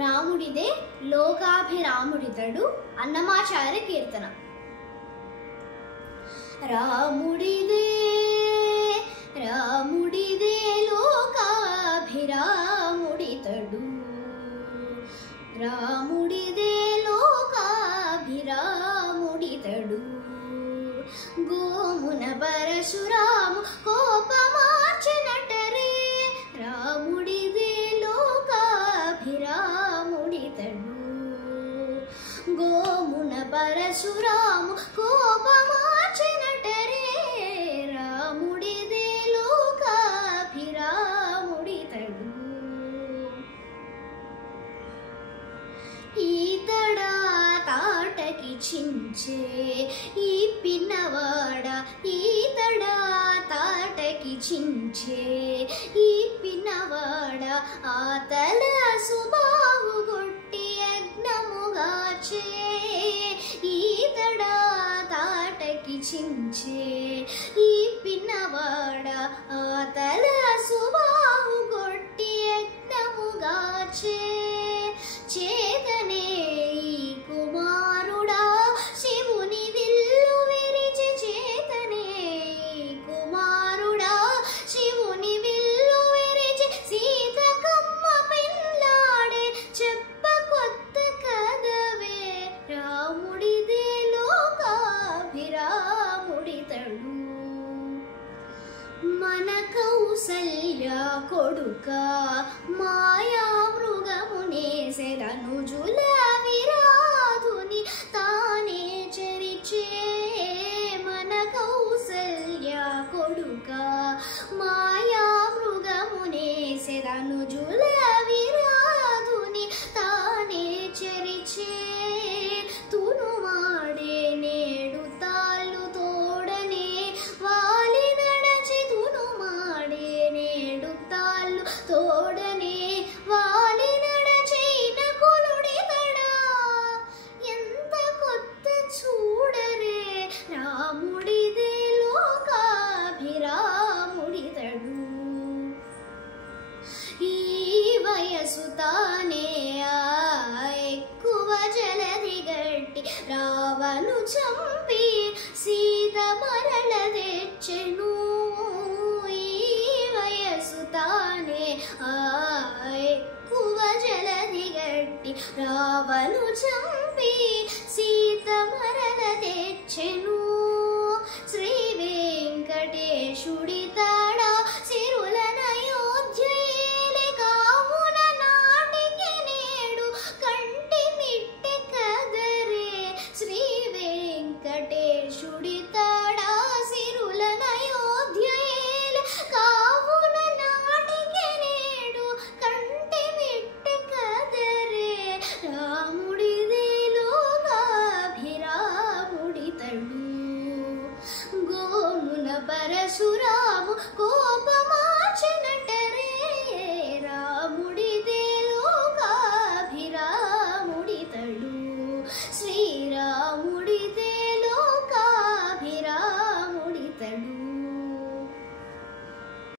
రాముడిదే లోకాభిరాముడితడు అన్నమాచార్య కీర్తన. రాముడిదే లోకాభిరాముడితడు, రాముడిదే లోకాభిరాముడితడు. గోమున పరశురాము కోపమార్చినటరే, రాముడిదే లోకాభిరాముడితడు. గోమున పరశురాము కోపమార్చినటరే, రాముడిదే లోకాభిరాముడితడు. ఈతడా తాటకి చించే ఈ పిన్నవాడ, ఈతడా తాటకి చించే ఈ పిన్నవాడ, ఆతల సుబాహు గొట్టి యజ్ఞముగాచే. ఈతడా తాటకి చించే ఈ పిన్నవాడ, ఆతల సుబాహు గొట్టి యజ్ఞముగాచే. చేతనే ఈ కుమారుడా శివుని విల్లు విరిచి, చేతనే ఈ కుమారుడా శివుని విల్లు విరిచి, సీతకమ్మ పెళ్ళాడే చెప్ప కొత్త కదవే, రాముడిదే లోకాభిరాముడితడు. మన కౌసల్య కొడుక మాయా మృగమునేసెదనుజుల విరాధుని తానే చరిచే. మన కౌసల్య కొడుక మాయా మృగమునేసెదనుజుల విరాధుని తానే చరిచే. తునుమాడే నేడు తాళ్ళు తోడనే వాలి నడచి, తునుమాడే నేడు తాళ్ళు తోడనే వాలి నడచిన కులుడితడా, ఎంత కొత్త చూడరే, రాముడిదే లోకాభిరాముడితడు. ఈ వయసు తానే ఎక్కువ జలది గట్టి, రావణు చంపి సీత మరల తెచ్చెను. ఈ వయసు తానే ఎక్కువ జలది గట్టి, రావణు చంపి సీత మరల తెచ్చెను. శ్రీ వెంకటేశుడి తాడా సిరులనయోధ్యయేలే, కావున నాటికి నేడు కంటి మిట్టె కదరే. శ్రీ వెంకటేశుడి తాడా సిరులనయోధ్యయేలే, కావున నాటికి నేడు కంటి మిట్టె కదరే, రాముడిదే లోకాభిరాముడితడు. గోమున పరశురాము కోపమ